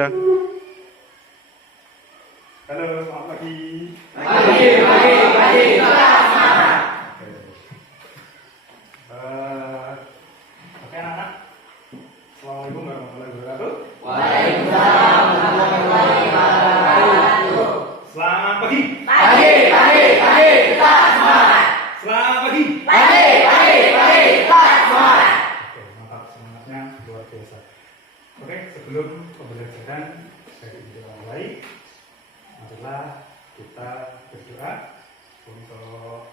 Halo, selamat pagi. Pagi. Semangat. Oke anak-anak. Assalamualaikum warahmatullahi wabarakatuh. Waalaikumsalam warahmatullahi wabarakatuh. Selamat pagi. Pagi. Kita semangat. Selamat pagi. Pagi. Kita semangat. Oke, mantap, semangatnya luar biasa. Oke, sebelum pembelajaran dari kita mulai, marilah kita berdoa untuk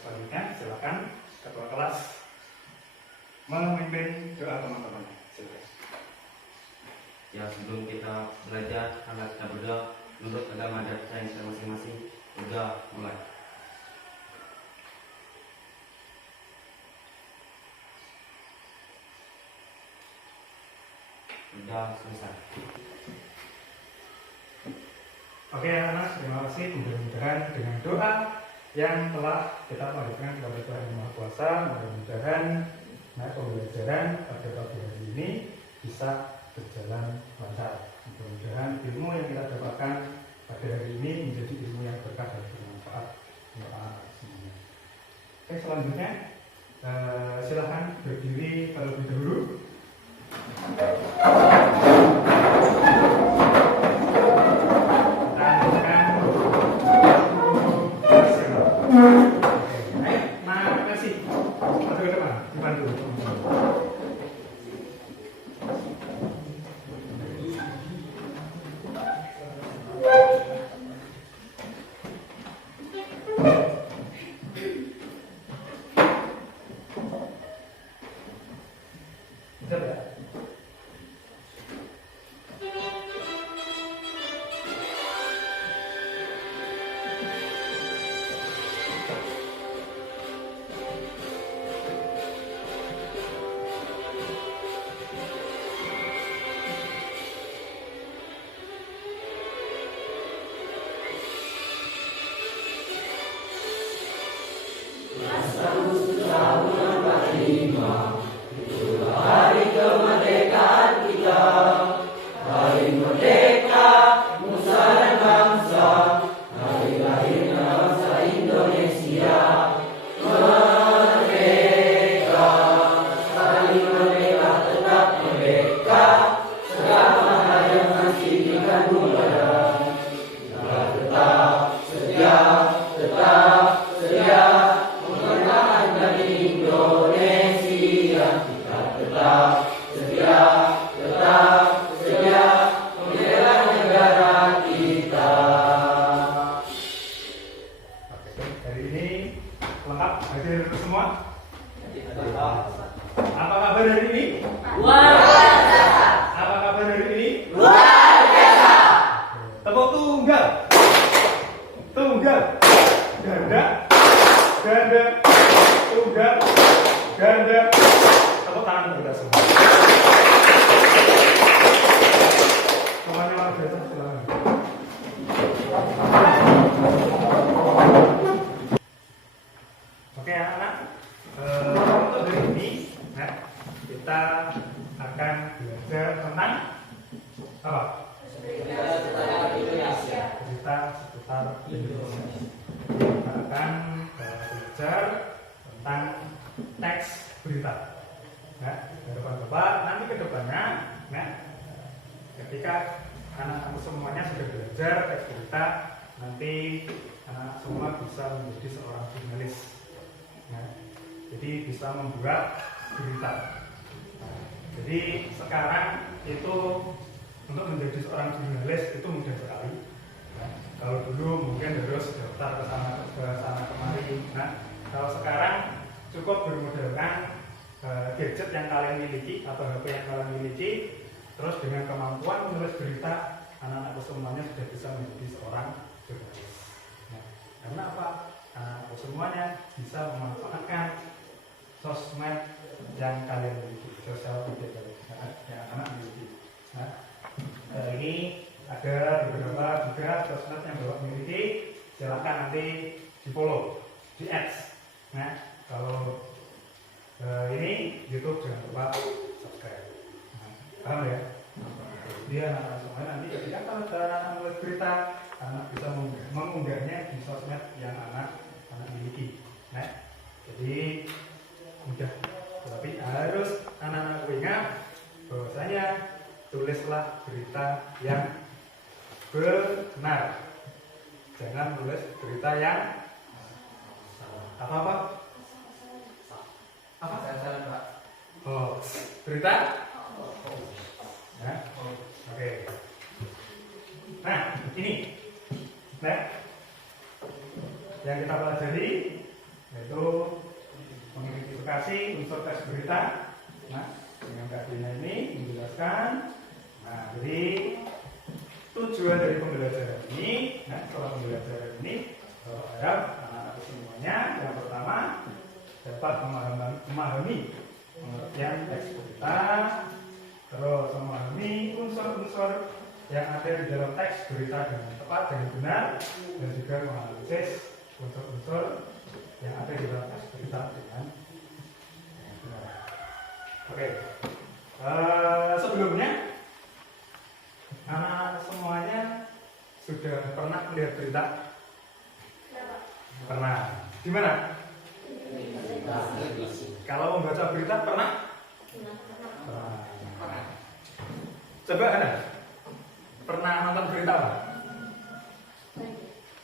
selanjutnya. Silakan ketua kelas memimpin doa teman-teman. Silakan. Ya, sebelum kita belajar, anak kita berdoa menurut agama dan sains kita masing-masing. Udah mulai. Udah selesai. Oke anak-anak, terima kasih. Mudah-mudahan dengan doa yang telah kita panjatkan kepada Tuhan Yang Maha Kuasa, mudah-mudahan pembelajaran pada pagi hari ini bisa berjalan lancar. Mudah-mudahan ilmu yang kita dapatkan pada hari ini menjadi ilmu yang berkah dan bermanfaat untuk anak-anak semuanya. Oke, selanjutnya silahkan berdiri terlebih dahulu. Hari kemerdekaan kita, hari merdeka nusa dan bangsa, hari lahirnya bangsa Indonesia. Merdeka, hari merdeka tetap merdeka, segala hal yang masih dikandung pada kita tetap setia mempertahankan Indonesia. Kita tetap setia membela negara kita. Oke, hari ini lengkap hadir semua. Apa kabar hari ini? Luar biasa. Apa kabar hari ini? Luar biasa. Tepuk tunggal. Tunggal. Ganda. Ganda. Tunggal. Ganda. Tepuk tangan untuk kita semua. Semuanya luar biasa. Silakan. Oke anak-anak, untuk hari ini kita akan belajar tentang apa? Cerita seputar Indonesia. Kita akan belajar tentang teks berita. Bapak-bapak, nanti ke depannya, ketika anak-anak semuanya sudah belajar teks berita, nanti anak semua bisa menjadi seorang jurnalis. Jadi bisa membuat berita. Jadi sekarang itu untuk menjadi seorang jurnalis itu mudah sekali. Kalau dulu mungkin harus daftar ke sana kemari. Kalau sekarang cukup bermodalkan gadget yang kalian miliki atau HP yang kalian miliki, terus dengan kemampuan menulis berita, anak-anak semuanya sudah bisa menjadi seorang jurnalis. Karena apa? Anak-anak semuanya bisa memanfaatkan sosmed yang kalian miliki, sosial media yang anak miliki. Ini ada beberapa juga sosmed yang Bapak miliki, silakan nanti di follow, di ads. Kalau ini YouTube jangan lupa subscribe. Paham ya? Jadi anak-anak semua nanti ketika kalau anak nulis berita, anak bisa mengunggahnya di sosmed yang anak miliki. Nah, jadi mudah. Tapi harus anak-anak ingat bahwasanya tulislah berita yang benar. Jangan tulis berita yang apa? Berita? Nah, oke. Nah, ini. Nah, yang kita pelajari yaitu mengidentifikasi unsur teks berita. Nah, dengan kajian ini menjelaskan. Nah, jadi tujuan dari pembelajaran ini, nah, setelah pembelajaran ini, harap anak-anak semuanya yang pertama dapat memahami pengertian teks berita, terus memahami unsur-unsur yang ada di dalam teks berita dengan tepat dan benar, dan juga menganalisis unsur-unsur yang ada di dalam teks berita dengan benar. Oke, sebelumnya anak semuanya sudah pernah melihat berita? Pernah. Di mana? Kalau membaca berita pernah? Pernah. Coba Anda pernah nonton berita apa?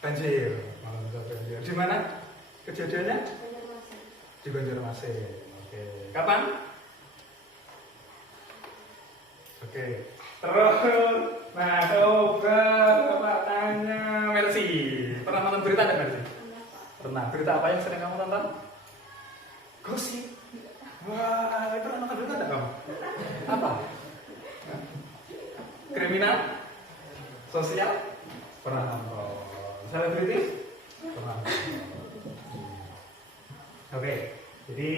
Banjir. Nonton banjir. Di mana kejadiannya? Di Banjarmasin. Oke. Kapan? Oke. Terus, nah coba Bapak tanya Mercy. Pernah nonton berita enggak Mercy? Pernah. Berita apa yang sering kamu tonton? Gosip. Wah, pernah nonton berita enggak kamu? Apa? Kriminal? Sosial? Pernah nonton. Selebritis? Pernah nonton. Oke, jadi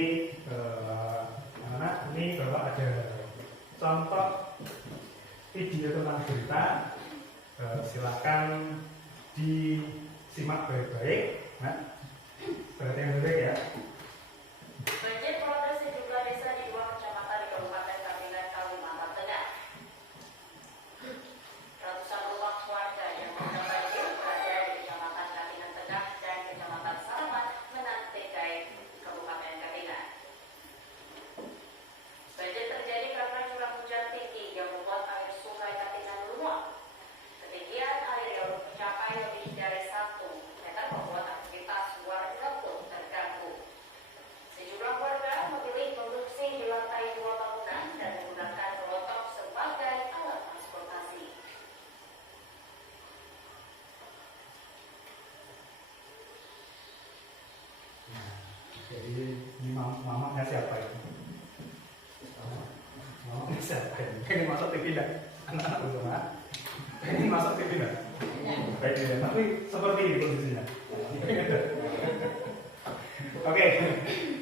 anak-anak ini kalau ada contoh video tentang berita, silakan disimak baik-baik. Nah, perhatian baik ya. Banjir melanda sejumlah desa di 2 kecamatan di Kabupaten Kapinan, Kalimantan Tengah. Ratusan rumah warga yang terendam banjir berada di Kecamatan Kapinan Tengah dan Kecamatan Salaman, Menantekai, Kabupaten Kapinan. Banjir terjadi karena curah hujan tinggi yang membuat air sungai Kapinan meluap. Ketinggian air yang mencapai lebih dari 1 meter membuat aktivitas warga pun terganggu. Sejumlah warga memilih mengungsi di lantai 2 bangunan dan menggunakan rotok sebagai alat transportasi. Jadi ini mamanya siapa ini? Mamanya siapa ini? Pengen masuk TV enggak? Anak-anak bersama pengen masuk TV enggak? Baik ya, tapi seperti ini kondisinya. Oke,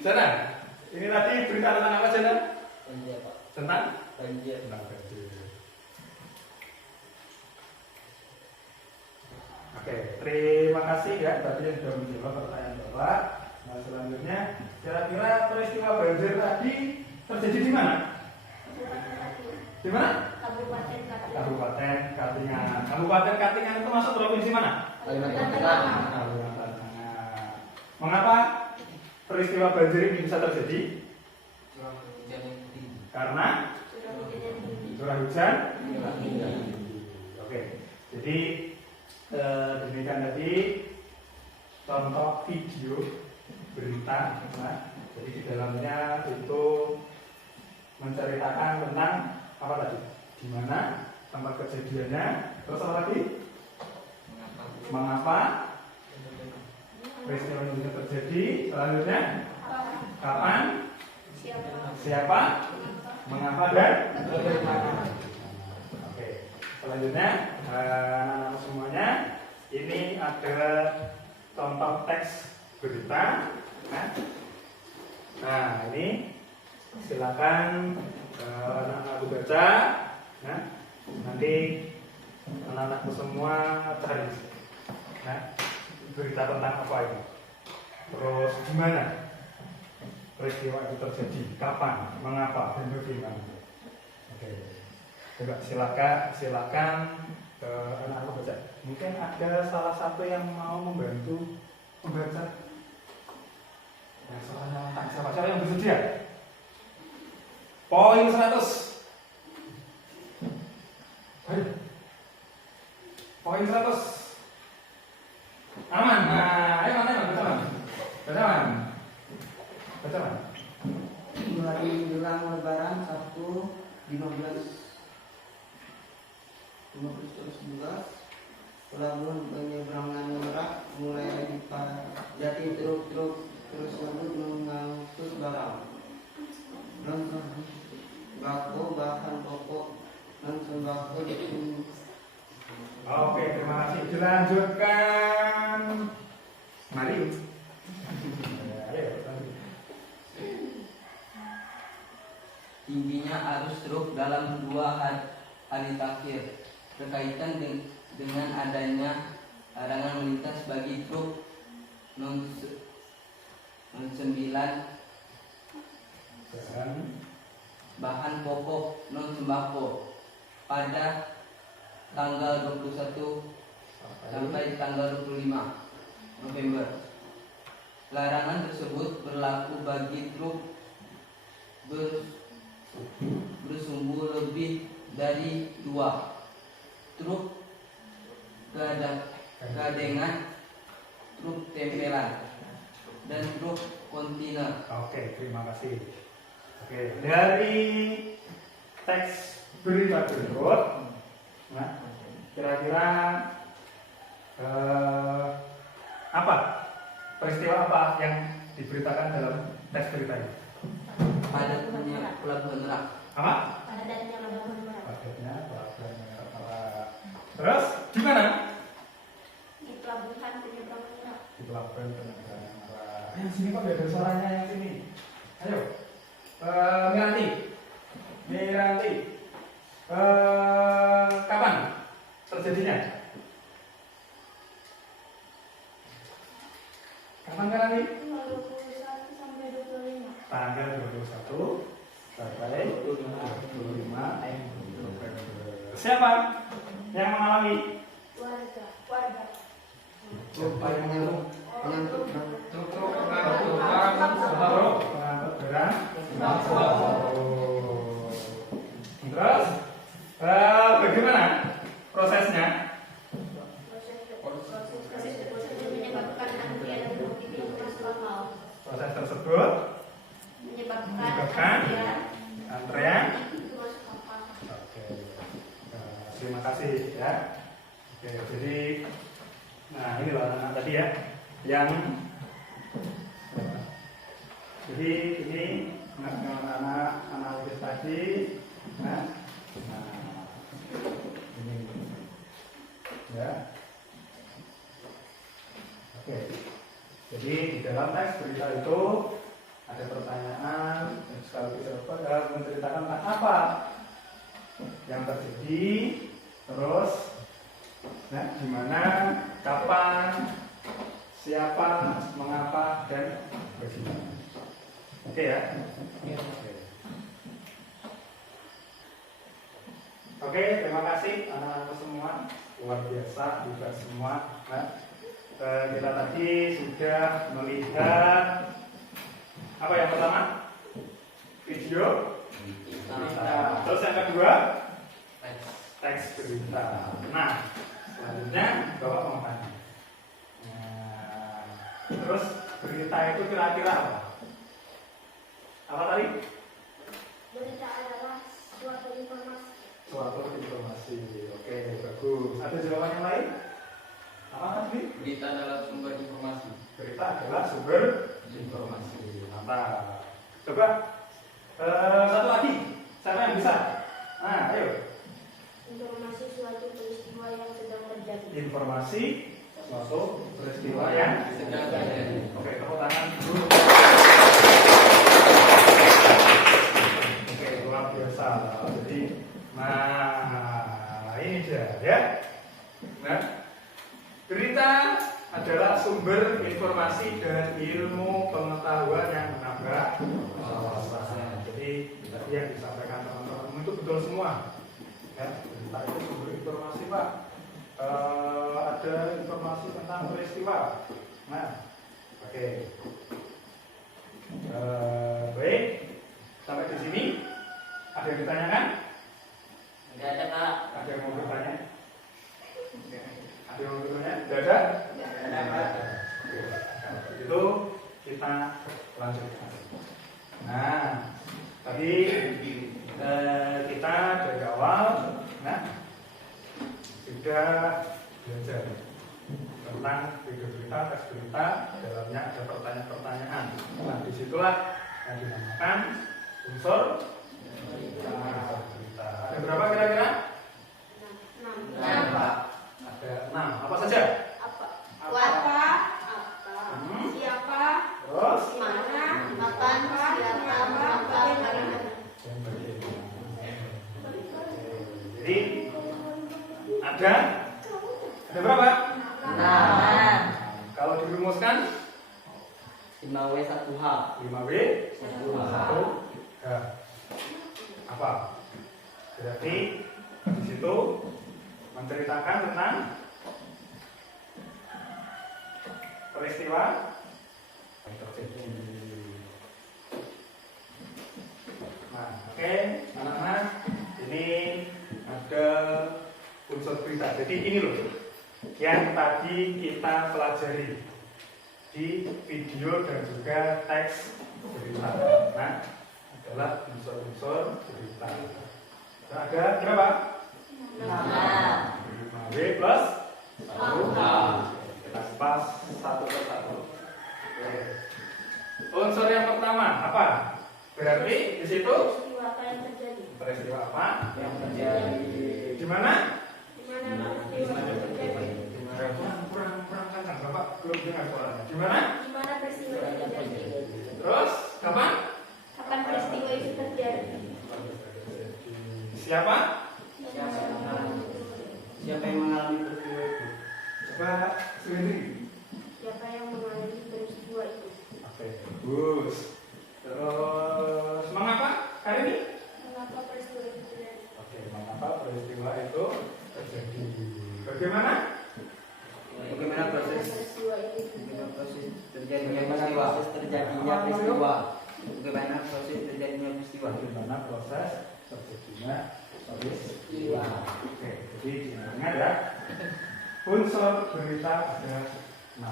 Jana, ini tadi berita tentang apa Jana? Banjir, Pak. Tentang? Banjir. Tentang banjir. Oke, terima kasih ya tadi yang sudah menjawab pertanyaan Bapak. Nah, selanjutnya, kira-kira peristiwa banjir tadi terjadi di mana? Di mana? Kabupaten Kapinan. Kabupaten Katingan. Kabupaten Katingan itu masuk provinsi mana? Kalimantan Tengah. Kalimantan Tengah. Mengapa peristiwa banjir ini bisa terjadi? Curah hujan yang tinggi. Karena Sudah hujan tinggi. curah hujan. Curah hujan. Oke, jadi demikian tadi contoh video berita. Nah, jadi di dalamnya itu menceritakan tentang apa tadi? Di mana tempat kejadiannya, terus apa lagi? Mengapa peristiwa ini bisa terjadi? Selanjutnya, kapan? Siapa? Mengapa dan bagaimana? Oke. Selanjutnya, anak-anak semuanya, ini ada contoh teks berita. Nah, ini silakan anak-anak baca. Nah, nanti anak-anakku semua cari. Nah, berita tentang apa ini? Terus di mana peristiwa itu terjadi? Kapan? Mengapa? Dan bagaimana? Oke. Coba silakan anak-anak baca. Mungkin ada salah satu yang mau membantu membaca. Siapa yang bersedia? Poin 100. Ayo. Poin 100. Aman. Nah, ayo baca man. Mulai menjelang Lebaran 1/15/11 pelabuhan penyeberangan Merak mulai dipadati truk-truk tersebut mengangkut barang dan sembako, bahan pokok dan sembako di. Oke, terima kasih. Dilanjutkan. Mari. Ayo, lanjut. Tingginya arus truk dalam 2 hari terakhir berkaitan dengan adanya larangan melintas bagi truk non 9 bahan pokok non sembako pada tanggal 21 sampai tanggal 25 November. Larangan tersebut berlaku bagi truk bersumbu lebih dari 2, truk gadengan, truk tempelan, dan truk kontainer. Oke, terima kasih. Oke, dari teks berita berikut, nah, kira-kira apa peristiwa apa yang diberitakan dalam teks berita ini? Padatnya pelabuhan Merak. Apa? Padatnya pelabuhan Merak. Padatnya pelabuhan Merak. Terus di mana? Di pelabuhan penyeberangan Merak. Di pelabuhan penyeberangan Merak. Yang sini kok beda suaranya yang sini? Ayo, Miranti. Kapan terjadinya? Kapan Miranti? 21 sampai 25. Tanggal 21 sampai 25 November. Siapa yang mengalami? Warga. Truk pengangkut Pengangkut barang. Terus bagaimana prosesnya? Proses menyebabkan antrian truk itu normal. Proses tersebut Menyebabkan antrean. terus kapal. Oke, terima kasih ya. Oke, jadi, nah ini loh anak tadi ya, yang jadi ini anak-anak analisis tadi, nah ini ya. Oke, jadi di dalam teks berita itu ada pertanyaan sekaligus menceritakan tentang apa yang terjadi, terus nah di mana, kapan, siapa, mengapa, dan bagaimana. Oke ya. Oke, terima kasih anak-anak semua, luar biasa juga semua. Nah, kita tadi sudah melihat apa yang pertama? Video berita. Terus yang kedua? Teks berita. Nah, selanjutnya Bapak mau tanya. Nah, terus berita itu kira-kira apa? Apa tadi? Berita adalah suatu informasi. Suatu informasi. Oke, bagus. Ada jawaban yang lain? Apa tadi? Berita adalah sumber informasi. Berita adalah sumber informasi. Mantap. Coba satu lagi. Siapa yang bisa? Nah, ayo. Informasi suatu peristiwa yang sedang terjadi. Informasi suatu peristiwa yang Sedang terjadi. Oke, tepuk tangan dulu. Oke, luar biasa. Jadi, nah ini dia ya. Nah, berita adalah sumber informasi dan ilmu pengetahuan yang menambah wawasan. Jadi tadi yang disampaikan teman-teman itu betul semua. tadi kita dari awal sudah belajar tentang video berita, teks berita, dalamnya ada pertanyaan-pertanyaan. Nah, disitulah yang dinamakan unsur berita. Ada berapa kira-kira? 6. Ada 6. Apa saja? Apa? Siapa? Siapa? Terus? Mana? Kapan? Siapa? Bagaimana? Dan bagaimana. Jadi ada berapa? 6. Kalau dirumuskan 5W 1H. 5W 1H. Apa? Berarti di situ menceritakan tentang peristiwa yang terjadi. Nah, oke, anak-anak, ini ada unsur berita. Jadi ini loh yang tadi kita pelajari di video dan juga teks berita. Nah, adalah unsur-unsur berita. Nah, ada berapa? 5W plus 1H. Kita pas satu persatu. Oke. Unsur yang pertama apa? Berarti di situ Peristiwa apa yang terjadi? peristiwa apa? Yang terjadi Di mana? Di mana peristiwa itu terjadi? Kurang kencang, Bapak belum dengar suaranya. Di mana? Di mana peristiwa itu terjadi? Terus kapan? Kapan peristiwa itu terjadi? Siapa? Siapa yang mengalami peristiwa itu? Coba sendiri. Siapa yang mengalami peristiwa itu? Oke, bagus. Terus mengapa hari ini? Mengapa peristiwa itu terjadi? Oke, mengapa peristiwa itu terjadi? Bagaimana? Bagaimana proses Peristiwa itu bagaimana proses Bagaimana peristiwa? Bagaimana proses terjadinya peristiwa? Bagaimana proses terjadinya Bagaimana proses peristiwa? Oke, jadi ingat ya, unsur berita ada 6.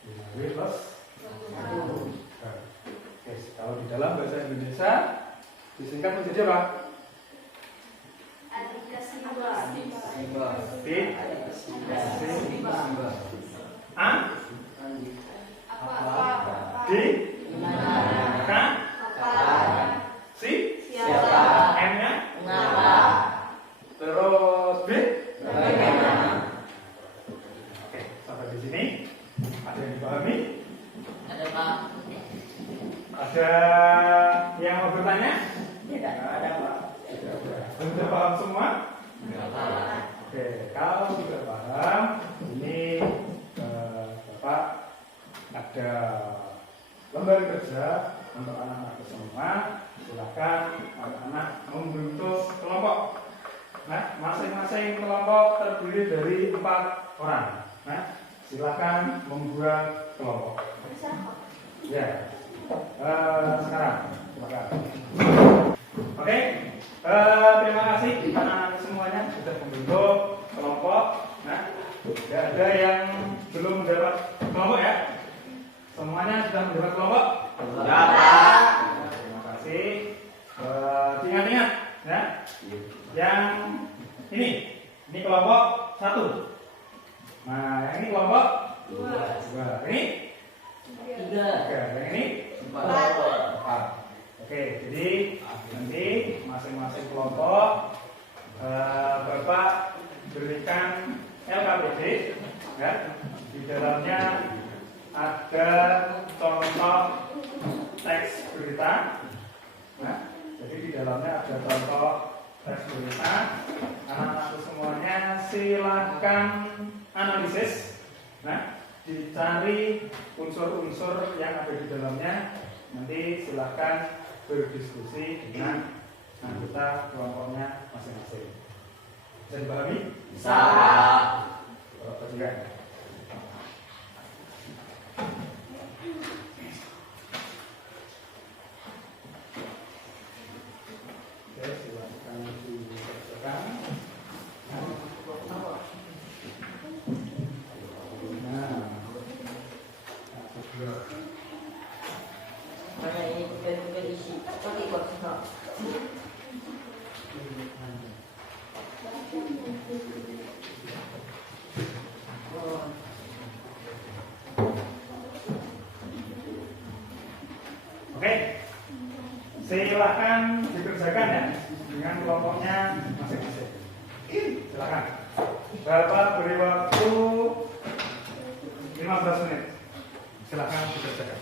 5W plus 1. Oke, kalau di dalam bahasa Indonesia disingkat menjadi apa? A, D, K, Si, M-nya, terus B. Oke, sampai di sini ada yang dipahami? Ada Pak? Ada yang mau bertanya? Tidak ada Pak. Sudah paham semua? Pak. Oke, kalau sudah paham, ini Bapak ada lembar kerja untuk anak-anak semua. Silakan anak-anak membentuk kelompok. Nah, masing-masing kelompok terdiri dari 4 orang. Nah, silakan membuat kelompok. Ya, sekarang silakan. Oke, terima kasih anak-anak semuanya sudah membentuk kelompok. Nah, tidak ada yang belum mendapat kelompok ya? Semuanya sudah mendapat kelompok? Ya, Pak. Terima kasih. Ingat-ingat ya. Yang ini kelompok 1. Nah, yang ini kelompok 2. Ini 3. 3. Yang ini 4. Oke, jadi nanti masing-masing kelompok Bapak berikan LKPD ya. Di dalamnya ada contoh teks berita. Nah, jadi di dalamnya ada contoh teks berita. Anak-anak semuanya silakan analisis. Nah, dicari unsur-unsur yang ada di dalamnya. Nanti silakan berdiskusi dengan anggota kelompoknya masing-masing. Bisa dipahami? Bisa. Perhatikan. Oke, silakan dikerjakan. Mana ini juga isi. Oke, kok. Silakan dikerjakan ya dengan kelompoknya masing-masing. Silakan. Bapak beri waktu 15 menit. Silakan dikerjakan.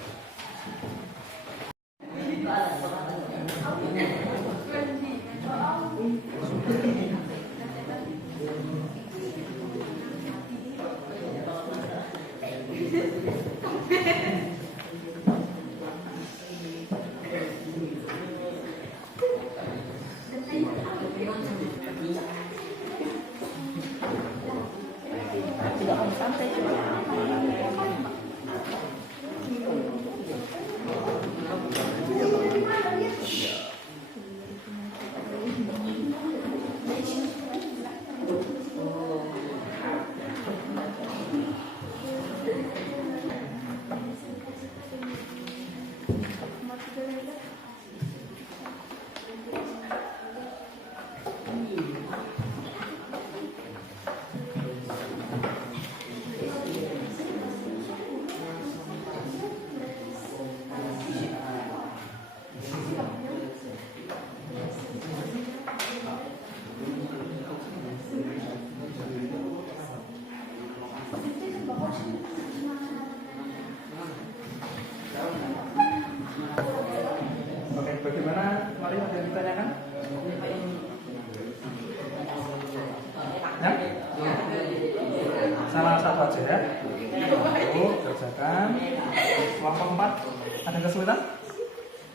Oke, bagaimana? Mari ada yang ditanyakan? Ya? Salah satu aja ya. Lalu kerjakan. Kelompok 4 ada kesulitan?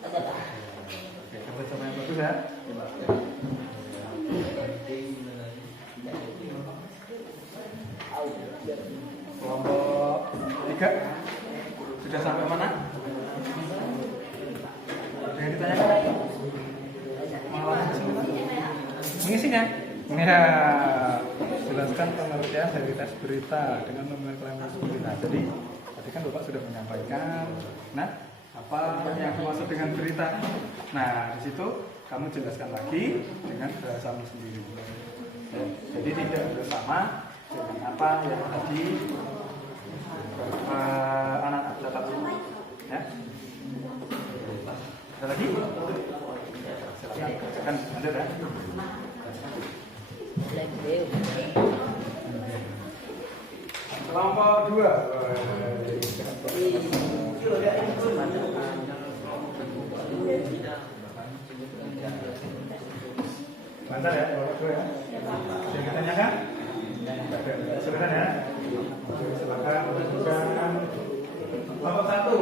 Oke, kerja sama yang bagus ya. Kelompok 3 sudah sampai mana? Ada yang ditanyakan? Mengalami kesulitan? Mengisinya? Ya, jelaskan pengertian dari tes berita dengan nomenklatur berita. Jadi tadi kan Bapak sudah menyampaikan, nah apa yang dimaksud dengan berita. Nah di situ kamu jelaskan lagi dengan bahasamu sendiri. Jadi tidak harus sama dengan apa yang tadi anak-anak catat. Ya. Ada lagi? Silakan kerjakan lanjut ya. Kelompok 2. Lancar ya, kelompok 2 ya. Ada yang ditanyakan? Silakan ya. Silakan lanjutkan. Kelompok 1.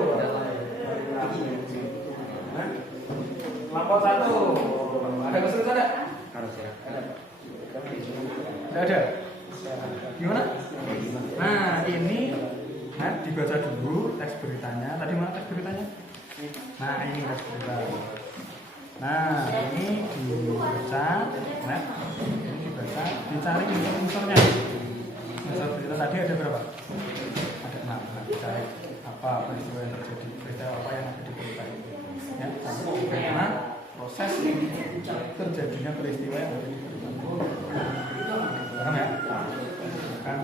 Kelompok 1. Ada kesulitan enggak? Harus ya. Tidak ada. Gimana? Nah ini dibaca dulu teks beritanya. Tadi mana teks beritanya? Nah ini teks berita. Nah ini dibaca. Nah ini dibaca. Dicari unsurnya. Unsur berita tadi ada berapa? Ada 6. Nah dicari apa peristiwa yang terjadi, berita apa yang ada di berita itu. Ya, bagaimana proses terjadinya peristiwa yang ada di berita. Paham ya? Kan?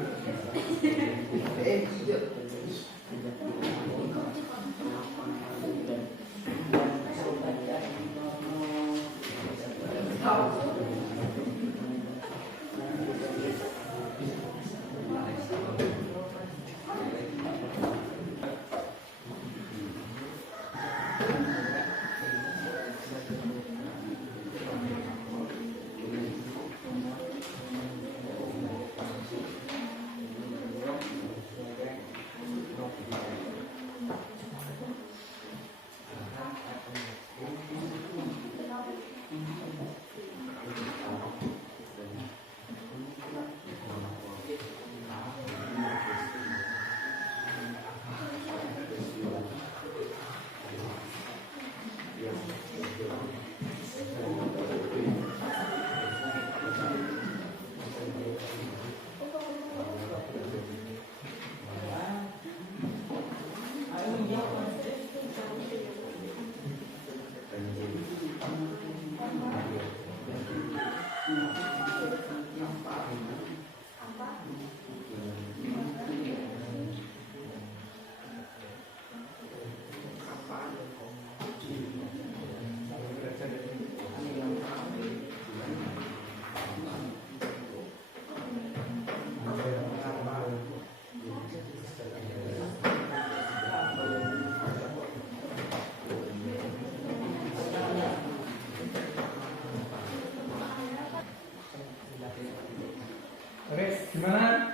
Gimana?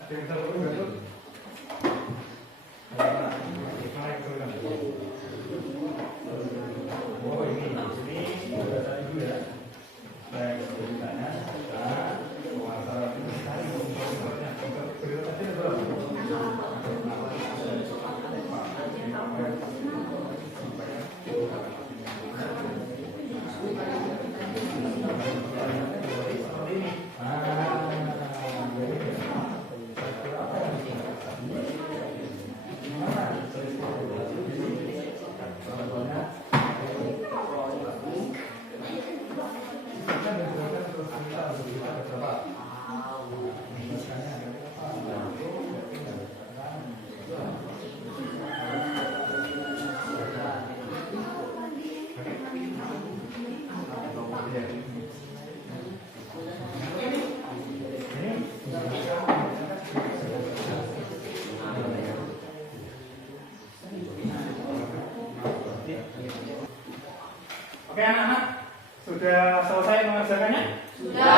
Ada yang bisa bantu? Mana yang kesulitan? Oh ini bahasa ibu ya. Baik, ceritanya. Masalah ini tadi cerita tadi berapa? Oke anak-anak, sudah selesai mengerjakannya? Sudah.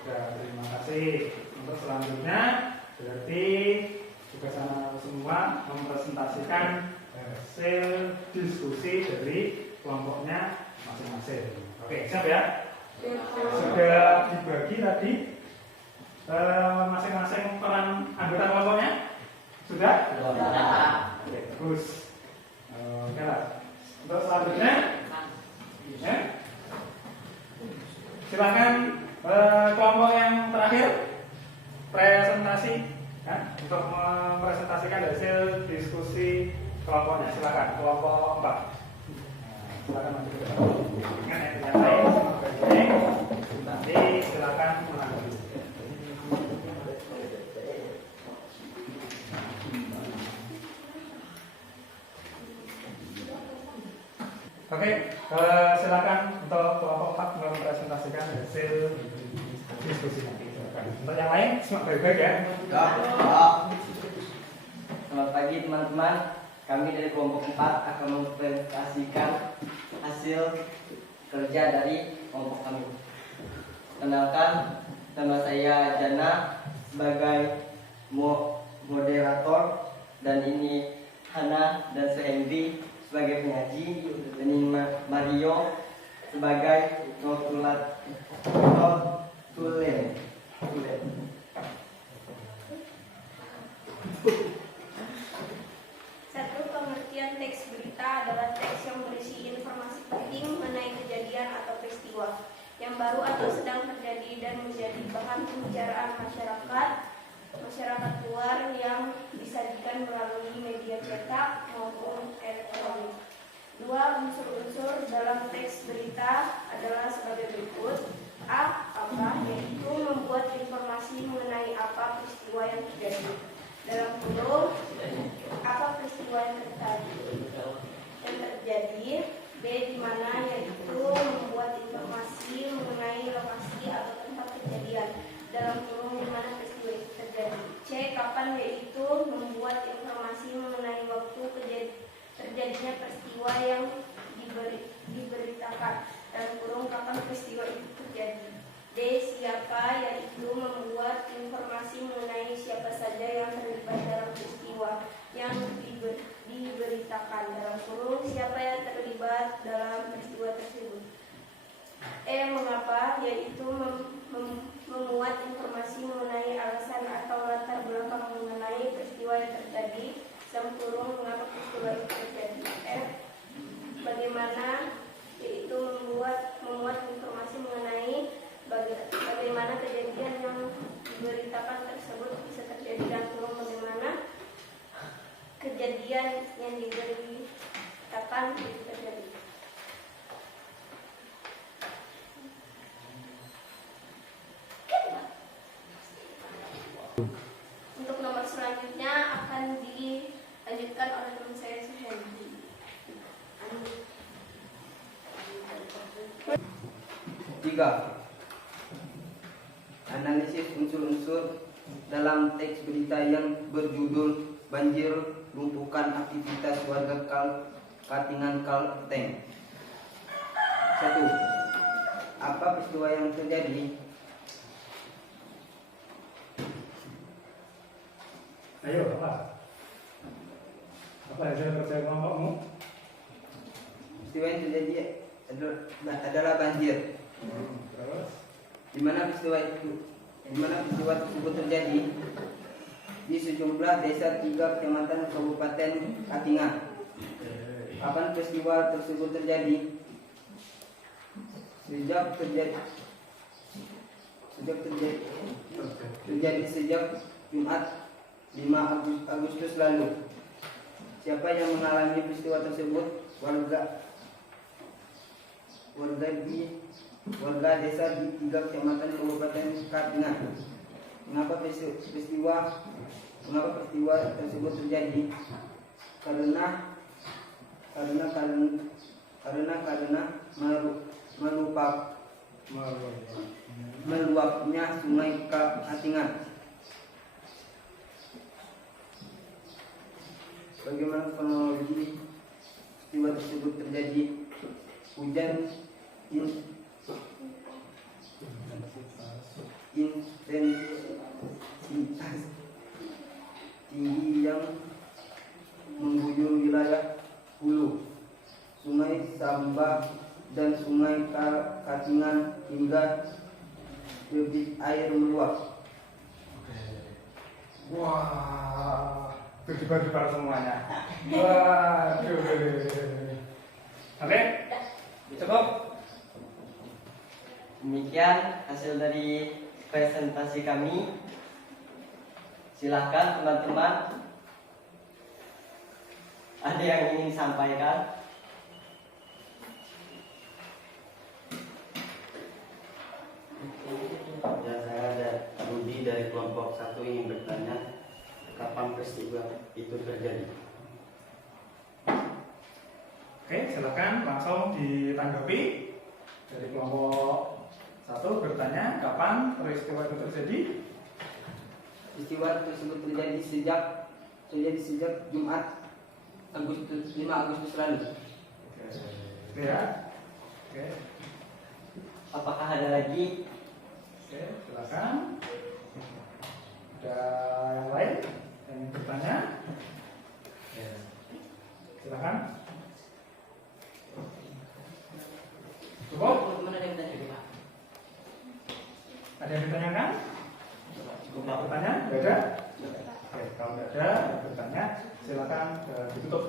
Sudah, terima kasih. Untuk selanjutnya, berarti tugas anak semua mempresentasikan hasil diskusi dari kelompoknya masing-masing. Oke, siap ya? Sudah dibagi tadi masing-masing peran anggota kelompoknya? Sudah? Oke, terus. Oke lah. Untuk selanjutnya, ya. Silakan kelompok yang terakhir presentasi, ya, untuk mempresentasikan hasil diskusi kelompoknya. Silakan kelompok 4. Nah, silakan maju ke depan. Ingat yang dinyatakan sebagai ini. Nanti silakan menanggapi. Oke, silakan untuk kelompok 4 mempresentasikan hasil diskusi nanti. Silakan. Untuk yang lain, simak baik-baik ya. Selamat pagi teman-teman. Kami dari kelompok 4 akan mempresentasikan hasil kerja dari kelompok kami. Kenalkan, nama saya Jana sebagai moderator, dan ini Hana dan Suhendri sebagai penyaji, dan ini Mario sebagai notulen. Satu, pengertian teks berita adalah teks yang berisi informasi penting mengenai kejadian atau peristiwa yang baru atau sedang terjadi dan menjadi bahan pembicaraan masyarakat luar yang disajikan melalui media cetak maupun elektronik. Dua, unsur-unsur dalam teks berita adalah sebagai berikut. A. Apa, yaitu membuat informasi mengenai apa peristiwa yang terjadi. Dalam kurung, apa peristiwa yang terjadi. B. Di mana, yaitu membuat informasi mengenai lokasi atau tempat kejadian. Dalam kurung, di mana peristiwa itu terjadi. C. Kapan, yaitu membuat informasi mengenai waktu terjadinya peristiwa yang diberitakan. Dalam kurung, kapan peristiwa itu terjadi. D. Siapa, yaitu membuat informasi mengenai siapa saja yang terlibat dalam peristiwa yang diberitakan. Dalam kurung, siapa yang terlibat dalam peristiwa tersebut. E. Mengapa, yaitu memuat informasi mengenai alasan atau latar belakang mengenai peristiwa yang terjadi. Dalam kurung, mengapa peristiwa itu terjadi. F. Bagaimana, yaitu memuat informasi mengenai bagaimana kejadian yang diberitakan tersebut bisa terjadi. Dan kurung, bagaimana kejadian yang diberitakan itu terjadi. Untuk nomor selanjutnya akan dilanjutkan oleh teman saya Suhendri. Tiga, analisis unsur-unsur dalam teks berita yang berjudul Banjir Lumpuhkan Aktivitas Warga Katingan Kalteng. 1. Apa peristiwa yang terjadi? Ayo, apa? Apa hasil kerja kelompokmu? Peristiwa yang terjadi adalah banjir. Terus? Di mana peristiwa tersebut terjadi di sejumlah desa 3 kecamatan Kabupaten Katingan. Kapan peristiwa tersebut terjadi? Terjadi sejak Jumat 5 Agustus lalu. Siapa yang mengalami peristiwa tersebut? Warga desa di 3 kecamatan Kabupaten Katingan. Mengapa peristiwa tersebut terjadi? Karena meluapnya Sungai Katingan. Bagaimana kronologi peristiwa tersebut terjadi? Hujan intensitas tinggi yang mengguyur wilayah hulu Sungai Samba dan Sungai Katingan hingga debit air meluap. Wah, berdebar-debar semuanya. Waduh. Oke, cukup. Demikian hasil dari presentasi kami. Silakan teman-teman, ada yang ingin disampaikan? Ya, saya ada Rudi dari kelompok 1 ingin bertanya kapan peristiwa itu terjadi. Oke, silakan langsung ditanggapi. Dari kelompok 1 bertanya kapan peristiwa itu terjadi. Peristiwa tersebut terjadi sejak Jumat 5 Agustus lalu. Oke, ya. Oke, Apakah ada lagi? oke, silakan. Ada yang lain yang ingin bertanya? Silakan. Cukup? Ada yang ditanyakan? Cukup bertanya? Tidak ada? Oke, kalau tidak ada yang bertanya, silakan ditutup.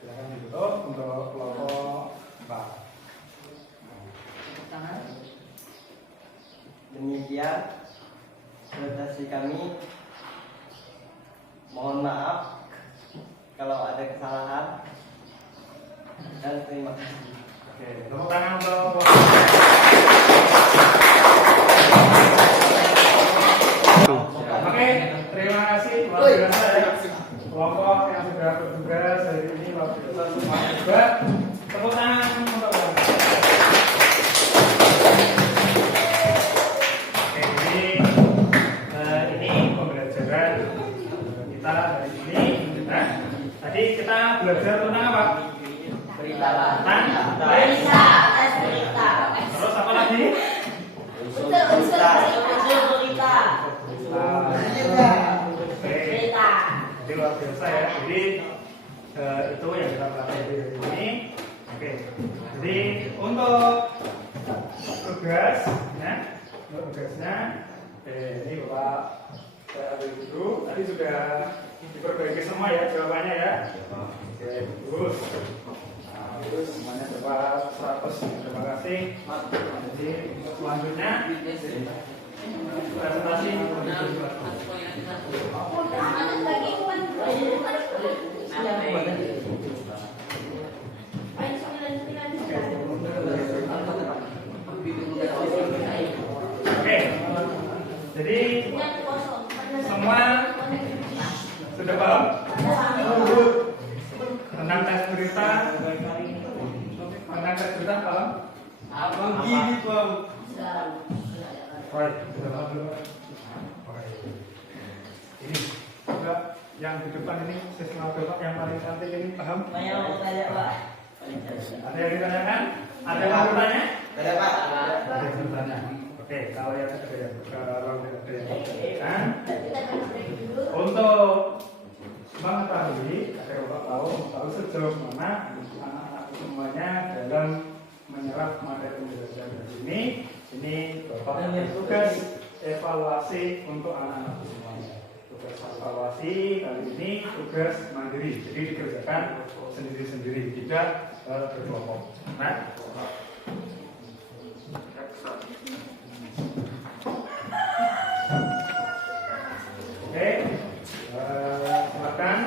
Silakan ditutup untuk kelompok 4. Demikian presentasi kami. Mohon maaf kalau ada kesalahan dan terima kasih. Oke, tepuk tangan untuk Oke, terima kasih luar biasa ya. Kelompok yang sudah bertugas hari ini luar biasa semuanya juga. Tepuk tangan untuk mereka. Oke, jadi ini pembelajaran kita hari ini. Nah, tadi kita belajar tentang apa? Tentang Berita atas berita. Terus apa lagi? Unsur-unsur berita. Oke. Berita. Jadi luar biasa ya. Jadi itu yang kita pelajari hari ini. Oke. Jadi untuk tugas, ya, untuk tugasnya, ini Bapak saya ambil dulu. Tadi sudah diperbaiki semua ya jawabannya ya. Oke, bagus. Nah, terus semuanya dapat 100. Terima kasih. Jadi untuk selanjutnya presentasi. Oke, jadi semua sudah paham tentang tes berita? Tentang tes berita paham? Abang gini bang. Baik, sudah paham belum? Baik. Ini juga yang di depan ini siswa bapak yang paling cantik ini paham? Banyak mau tanya Pak. Ada yang ditanyakan? Ada yang mau bertanya? Ada Pak. Ada yang bertanya. Oke, kalau yang ada yang kan untuk mengetahui agar Bapak tahu sejauh mana anak-anak semuanya dalam menyerap materi pembelajaran ini Bapak tugas evaluasi untuk anak-anak semuanya. Tugas evaluasi kali ini tugas mandiri, jadi dikerjakan sendiri-sendiri, tidak berkelompok. Nah, oke, silakan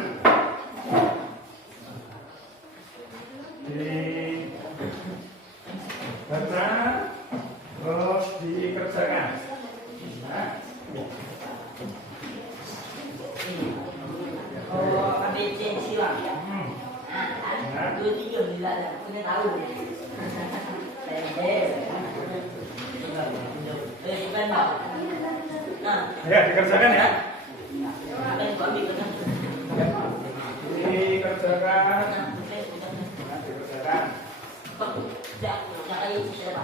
dibaca terus dikerjakan. Nah, Oh, ABC silang ya. nah, 2, 3 bila punya tahu. Bukan Pak. Nah, ya dikerjakan ya. apa yang Pak ambil kan? Dikerjakan. Nah, Nah, dikerjakan. jangan siapa.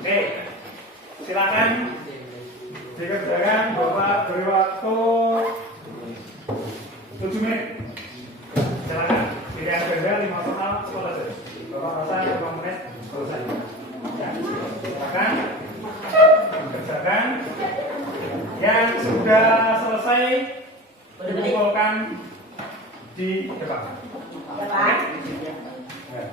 Oke, silakan dikerjakan. Bapak beri waktu 7 menit. Silakan. Pilihan beda 5 soal selesai. Bapak rasa 5 menit selesai. Ya, silakan dikerjakan. Yang sudah selesai dikumpulkan di depan. Ya Pak. Ya.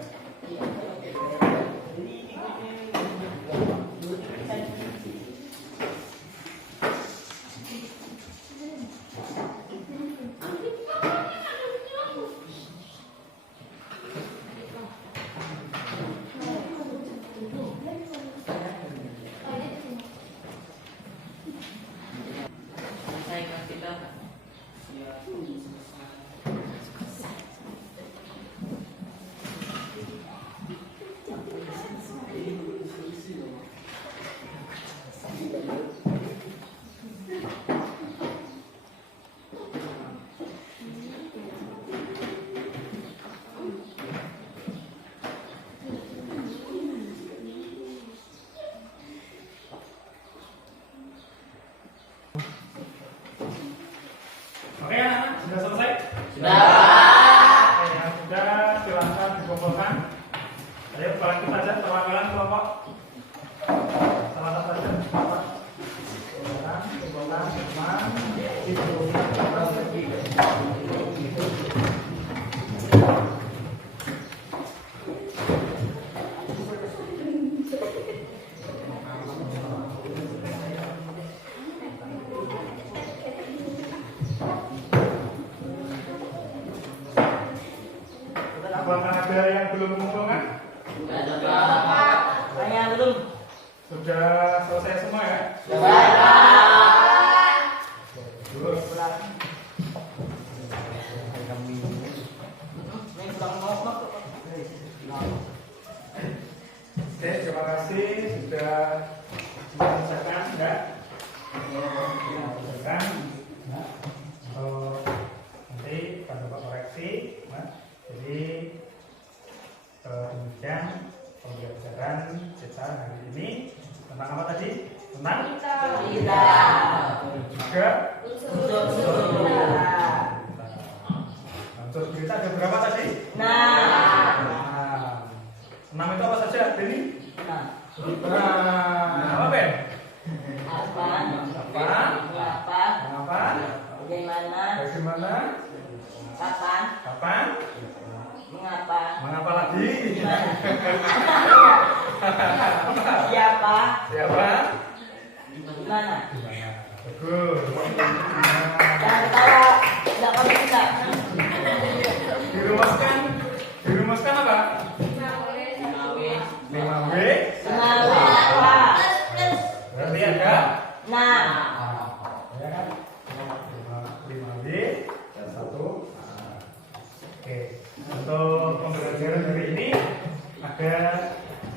Oke, anak-anak, sudah selesai? Sudah. Oke, yang sudah silahkan dikumpulkan. Ayo, bantu saja perwakilan kelompok. Salah satu saja, Bapak. Kumpulkan teman, ibu, apakah ada yang belum mengumpulkan? Ada Pak. Saya belum. Sudah selesai semua ya? Terus. Oke, terima kasih sudah mengerjakan ya. Mengerjakan. Nah, nanti pada Bapak koreksi. Nah, jadi demikian pembelajaran kita hari ini tentang apa tadi? Tentang juga unsur berita ada berapa tadi? Nah. 6 itu apa saja? Ini? Nah. Apa Ben? Apa? Apa? Mengapa? Bagaimana? Bagaimana? Kapan? Kapan? Mengapa? Mengapa lagi? Siapa? Siapa? Di mana? Bagus. Jangan ketawa. Tidak kami tidak. Dirumuskan apa? 5W. Semangat apa? Berarti ada? Nah. Ya kan? 5W dan 1. Oke. Untuk pembelajaran hari ini ada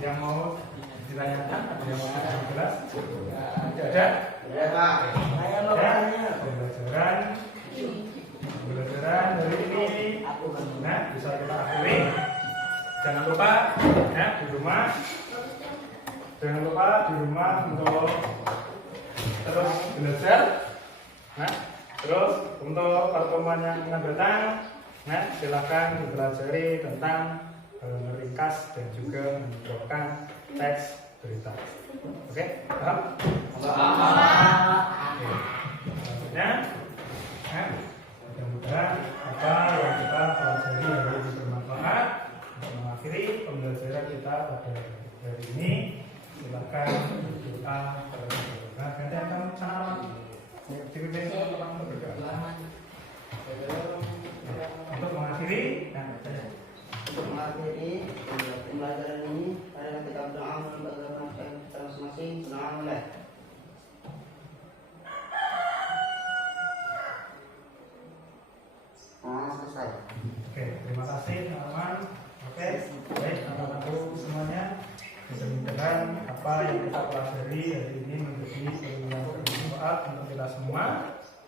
yang mau ditanyakan? Ada yang mau jelas? Ada? Ya Pak. Saya mau Ya. tanya. Pembelajaran hari ini nah bisa kita akhiri jangan lupa ya di rumah, untuk terus belajar. Nah, terus untuk pertemuan yang akan datang, nah silakan dipelajari tentang meringkas dan juga menunjukkan teks berita. Oke, paham? Oke. Selanjutnya, nah, mudah-mudahan apa yang kita pelajari hari ini bermanfaat. Untuk mengakhiri pembelajaran kita pada hari ini, silakan berdoa berdoa. Gantian kamu sana dipimpin orang berdoa. Untuk mengakhiri, nah, Untuk mengakhiri pembelajaran ini, marilah kita berdoa menambahkan kita masing-masing. Selamat. Selesai. Oke, terima kasih teman-teman. Oke, baik anak-anakku semuanya. Mudah-mudahan apa yang kita pelajari hari ini menjadi ilmu yang bermanfaat untuk kita semua.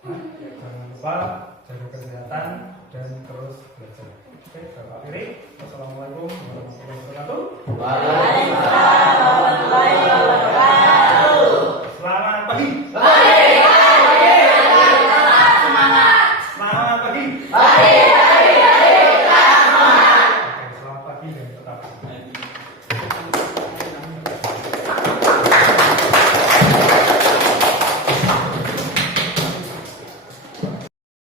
Nah, jangan lupa jaga kesehatan dan terus belajar. Oke, saya akhiri. Wassalamualaikum warahmatullahi wabarakatuh. Waalaikumsalam.